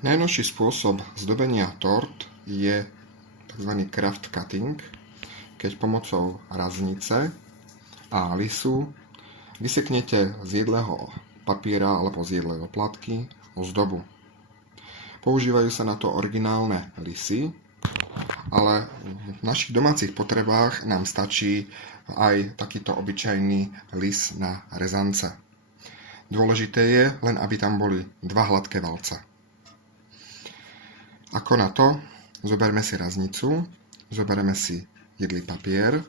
Najnovší spôsob zdobenia tort je tzv. Craft cutting, keď pomocou raznice a lisu vyseknete z jedlého papiera alebo z jedlej oplatky ozdobu. Používajú sa na to originálne lisy, ale v našich domácich potrebách nám stačí aj takýto obyčajný lis na rezance. Dôležité je len, aby tam boli dva hladké valce. Ako na to? Zoberme si raznicu, zoberme si jedlý papier,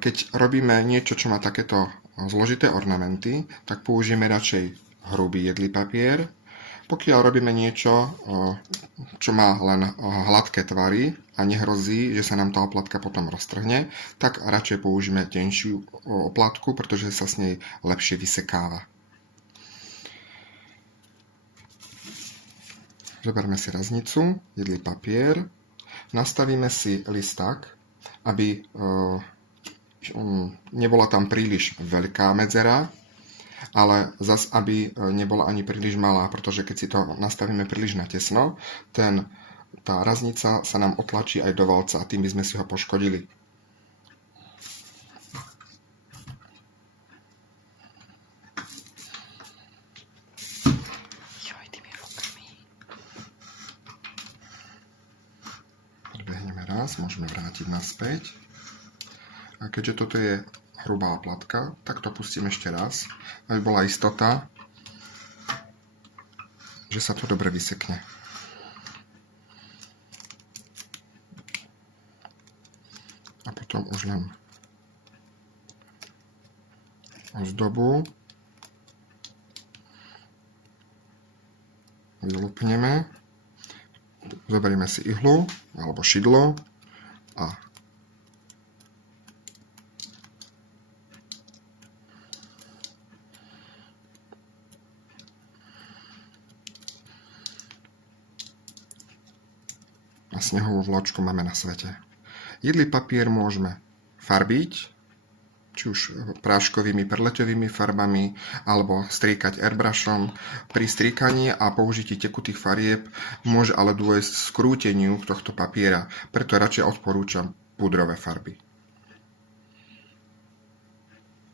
keď robíme niečo, čo má takéto zložité ornamenty, tak použijeme radšej hrubý jedlý papier. Pokiaľ robíme niečo, čo má len hladké tvary a nehrozí, že sa nám tá oplatka potom roztrhne, tak radšej použijeme tenšiu oplatku, pretože sa s nej lepšie vysekáva. Zoberme si raznicu, jedlý papier, nastavíme si list tak, aby nebola tam príliš veľká medzera, ale zas aby nebola ani príliš malá, pretože keď si to nastavíme príliš natesno, tá raznica sa nám otlačí aj do valca a tým by sme si ho poškodili. Odbehneme raz, môžeme vrátiť naspäť. A keďže toto je hrubá oplatka, tak to pustím ešte raz, aby bola istota, že sa to dobre vysekne. A potom už len ozdobu vylúpneme, zoberieme si ihlu alebo šidlo a snehovú vločku máme na svete. Jedlý papier môžeme farbiť, či už práškovými, perleťovými farbami, alebo striekať airbrushom. Pri striekaní a použití tekutých farieb môže ale dôjsť k skrúteniu tohto papiera, preto radšej odporúčam púdrové farby.